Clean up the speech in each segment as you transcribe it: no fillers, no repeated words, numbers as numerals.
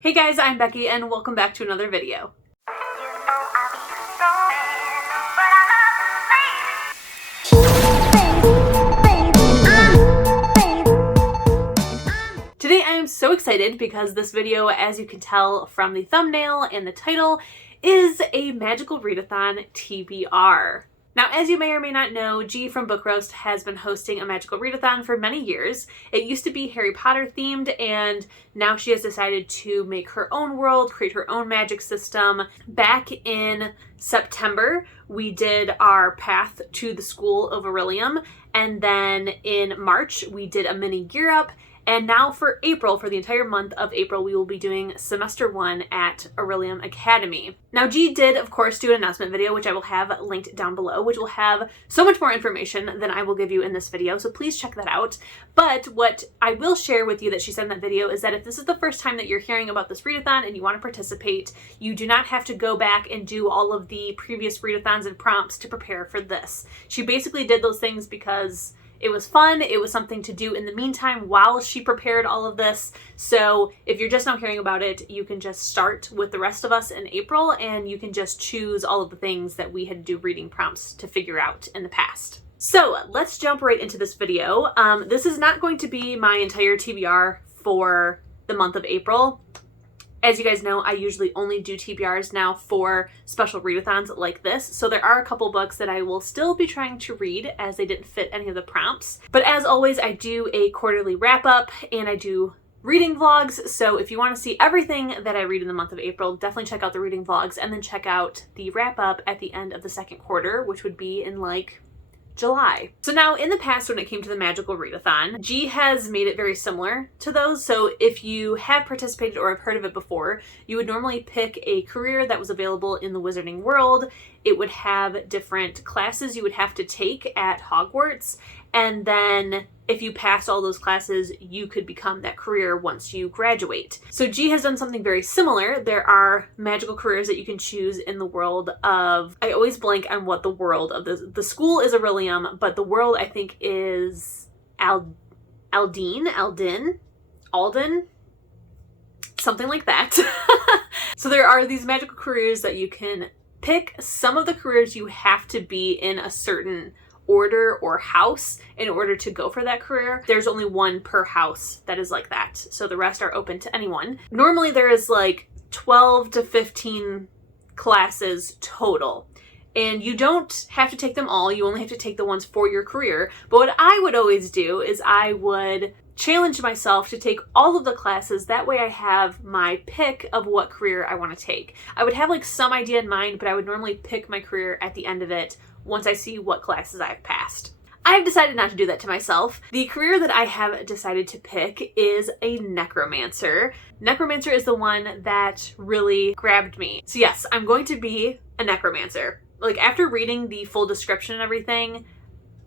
Hey guys, I'm Becky and welcome back to another video. Today I am so excited because this video, as you can tell from the thumbnail and the title, is a magical readathon TBR. Now, as you may or may not know, G from Book Roast has been hosting a magical readathon for many years. It used to be Harry Potter themed, and now she has decided to make her own world, create her own magic system. Back in September, we did our Path to the School of Beryllium, and then in March, we did a mini gear up. And now for April, for the entire month of April, we will be doing semester 1 at Beryllium Academy. Now, G did, of course, do an announcement video, which I will have linked down below, which will have so much more information than I will give you in this video, so please check that out. But what I will share with you that she said in that video is that if this is the first time that you're hearing about this readathon and you want to participate, you do not have to go back and do all of the previous readathons and prompts to prepare for this. She basically did those things because it was fun. It was something to do in the meantime while she prepared all of this. So if you're just now hearing about it, you can just start with the rest of us in April and you can just choose all of the things that we had to do reading prompts to figure out in the past. So let's jump right into this video. This is not going to be my entire TBR for the month of April. As you guys know, I usually only do TBRs now for special readathons like this, so there are a couple books that I will still be trying to read as they didn't fit any of the prompts. But as always, I do a quarterly wrap-up and I do reading vlogs, so if you want to see everything that I read in the month of April, definitely check out the reading vlogs and then check out the wrap-up at the end of the second quarter, which would be in like July. So now in the past, when it came to the magical readathon, G has made it very similar to those. So if you have participated or have heard of it before, you would normally pick a career that was available in the wizarding world. It would have different classes you would have to take at Hogwarts. And then if you passed all those classes, you could become that career once you graduate. So G has done something very similar. There are magical careers that you can choose in the world of, I always blank on what the world of the school is Beryllium, but the world I think is Alden, something like that. So there are these magical careers that you can pick. Some of the careers you have to be in a certain order or house in order to go for that career. There's only one per house that is like that, so the rest are open to anyone. Normally there is like 12 to 15 classes total, and you don't have to take them all. You only have to take the ones for your career. But what I would always do is I would challenge myself to take all of the classes. That way I have my pick of what career I want to take. I would have like some idea in mind, but I would normally pick my career at the end of it once I see what classes I've passed. I've decided not to do that to myself. The career that I have decided to pick is a necromancer. Necromancer is the one that really grabbed me. So yes, I'm going to be a necromancer. Like, after reading the full description and everything,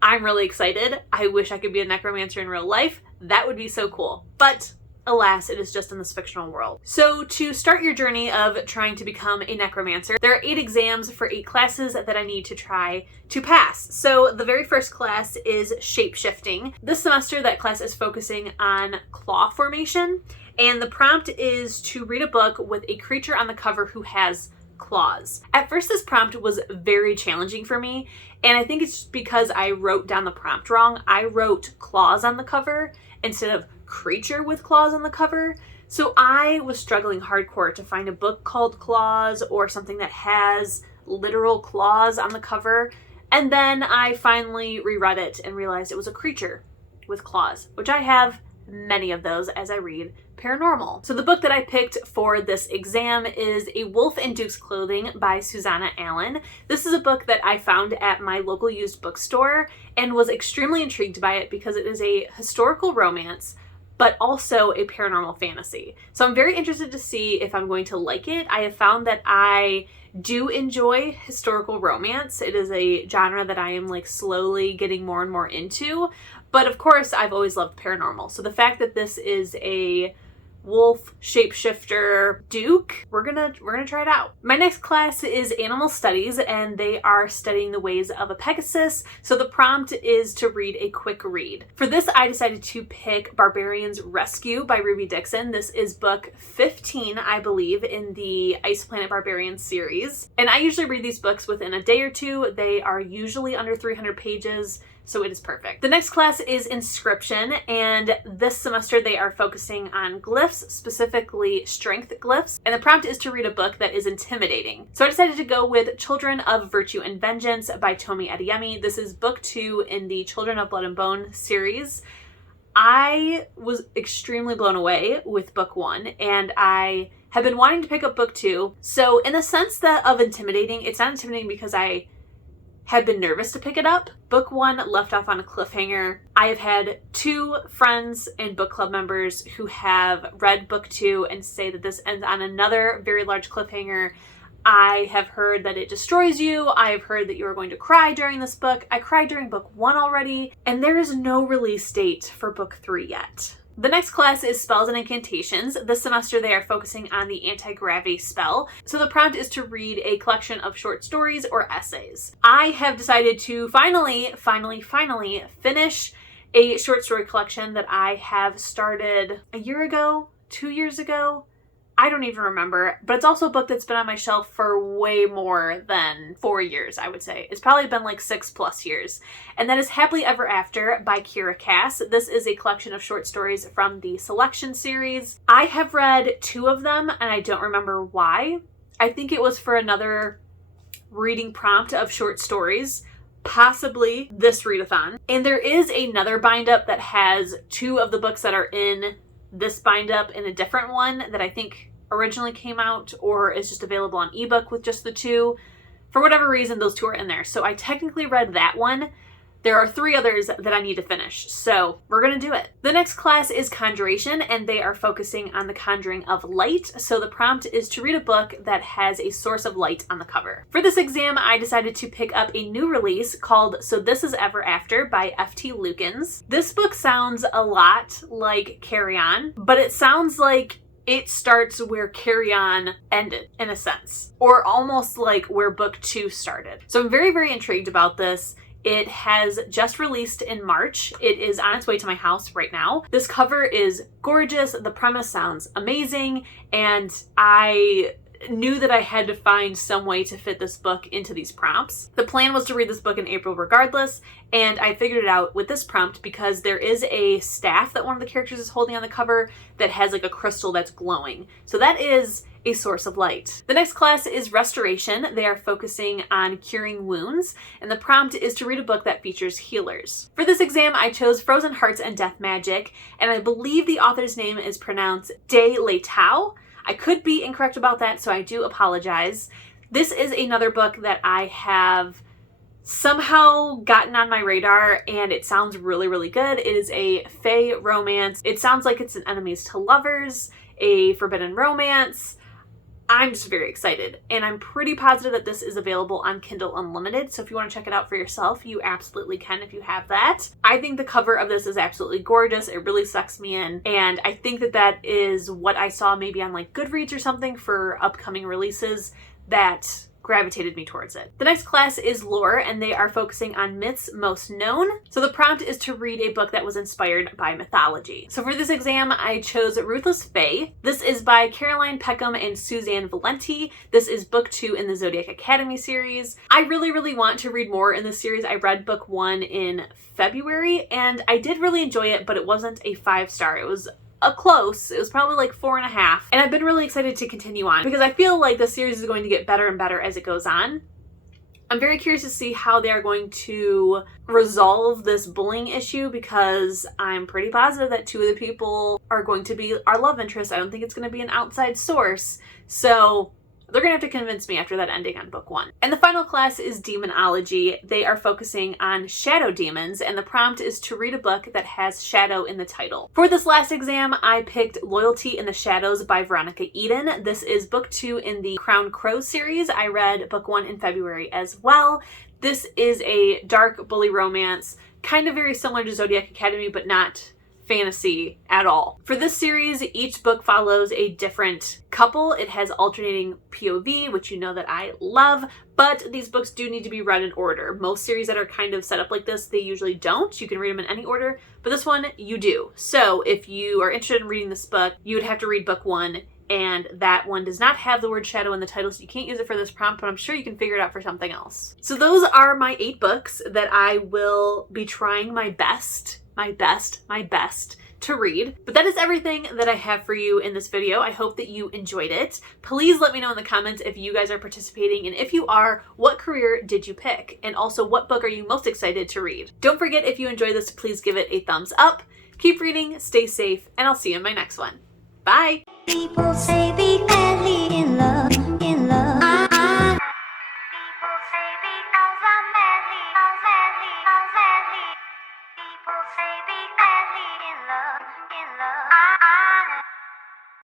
I'm really excited. I wish I could be a necromancer in real life. That would be so cool. But alas, it is just in this fictional world. So to start your journey of trying to become a necromancer, there are 8 exams for 8 classes that I need to try to pass. So the very first class is shape-shifting. This semester, that class is focusing on claw formation, and the prompt is to read a book with a creature on the cover who has claws. At first, this prompt was very challenging for me, and I think it's because I wrote down the prompt wrong. I wrote claws on the cover instead of creature with claws on the cover. So I was struggling hardcore to find a book called Claws or something that has literal claws on the cover. And then I finally reread it and realized it was a creature with claws, which I have many of those as I read paranormal. So the book that I picked for this exam is A Wolf in Duke's Clothing by Susanna Allen. This is a book that I found at my local used bookstore and was extremely intrigued by it because it is a historical romance, but also a paranormal fantasy. So I'm very interested to see if I'm going to like it. I have found that I do enjoy historical romance. It is a genre that I am like slowly getting more and more into. But of course, I've always loved paranormal. So the fact that this is a wolf shapeshifter duke. We're gonna try it out. My next class is animal studies, and they are studying the ways of a Pegasus. So the prompt is to read a quick read. For this, I decided to pick Barbarian's Rescue by Ruby Dixon. This is book 15, I believe, in the Ice Planet Barbarians series. And I usually read these books within a day or two. They are usually under 300 pages, so it is perfect. The next class is Inscription, and this semester they are focusing on glyphs, specifically strength glyphs, and the prompt is to read a book that is intimidating. So I decided to go with Children of Virtue and Vengeance by Tomi Adeyemi. This is book 2 in the Children of Blood and Bone series. I was extremely blown away with book 1, and I have been wanting to pick up book 2. So in the sense of intimidating, it's not intimidating because I had been nervous to pick it up. Book 1 left off on a cliffhanger. I have had 2 friends and book club members who have read book 2 and say that this ends on another very large cliffhanger. I have heard that it destroys you. I have heard that you are going to cry during this book. I cried during book 1 already, and there is no release date for book 3 yet. The next class is Spells and Incantations. This semester they are focusing on the anti-gravity spell. So the prompt is to read a collection of short stories or essays. I have decided to finally finish a short story collection that I have started a year ago, 2 years ago. I don't even remember, but it's also a book that's been on my shelf for way more than 4 years, I would say. It's probably been like 6+ years. And that is Happily Ever After by KIERA Cass. This is a collection of short stories from the Selection series. I have read 2 of them, and I don't remember why. I think it was for another reading prompt of short stories, possibly this readathon. And there is another bind-up that has 2 of the books that are in this bind-up in a different one that I think originally came out or is just available on ebook with just the 2. For whatever reason, those 2 are in there. So I technically read that one. There are 3 others that I need to finish, so we're gonna do it. The next class is Conjuration, and they are focusing on the conjuring of light. So the prompt is to read a book that has a source of light on the cover. For this exam, I decided to pick up a new release called So This Is Ever After by F.T. Lukens. This book sounds a lot like Carry On, but it sounds like it starts where Carry On ended, in a sense, or almost like where book 2 started. So I'm very, very intrigued about this. It has just released in March. It is on its way to my house right now. This cover is gorgeous. The premise sounds amazing, and I knew that I had to find some way to fit this book into these prompts. The plan was to read this book in April regardless, and I figured it out with this prompt because there is a staff that one of the characters is holding on the cover that has like a crystal that's glowing. So that is a source of light. The next class is Restoration. They are focusing on curing wounds, and the prompt is to read a book that features healers. For this exam, I chose Frozen Hearts and Death Magic, and I believe the author's name is pronounced De Leitao. I could be incorrect about that, so I do apologize. This is another book that I have somehow gotten on my radar, and it sounds really, really good. It is a fae romance. It sounds like it's an enemies to lovers, a forbidden romance. I'm just very excited, and I'm pretty positive that this is available on Kindle Unlimited, so if you want to check it out for yourself, you absolutely can if you have that. I think the cover of this is absolutely gorgeous. It really sucks me in, and I think that that is what I saw maybe on like Goodreads or something for upcoming releases that gravitated me towards it. The next class is Lore, and they are focusing on myths most known. So the prompt is to read a book that was inspired by mythology. So for this exam, I chose Ruthless Fae. This is by Caroline Peckham and Suzanne Valenti. This is book 2 in the Zodiac Academy series. I really, really want to read more in this series. I read book 1 in February, and I did really enjoy it, but it wasn't a 5-star. It was close. It was probably like 4.5. And I've been really excited to continue on because I feel like the series is going to get better and better as it goes on. I'm very curious to see how they are going to resolve this bullying issue because I'm pretty positive that 2 of the people are going to be our love interests. I don't think it's going to be an outside source. So they're going to have to convince me after that ending on book 1. And the final class is Demonology. They are focusing on shadow demons, and the prompt is to read a book that has shadow in the title. For this last exam, I picked Loyalty in the Shadows by Veronica Eden. This is book 2 in the Crown Crow series. I read book 1 in February as well. This is a dark bully romance, kind of very similar to Zodiac Academy, but not fantasy at all. For this series, each book follows a different couple. It has alternating POV, which you know that I love, but these books do need to be read in order. Most series that are kind of set up like this, they usually don't. You can read them in any order, but this one you do. So if you are interested in reading this book, you would have to read book 1, and that one does not have the word shadow in the title, so you can't use it for this prompt, but I'm sure you can figure it out for something else. So those are my 8 books that I will be trying my best to read. But that is everything that I have for you in this video. I hope that you enjoyed it. Please let me know in the comments if you guys are participating, and if you are, what career did you pick? And also, what book are you most excited to read? Don't forget, if you enjoyed this, to please give it a thumbs up. Keep reading, stay safe, and I'll see you in my next one. Bye! People say be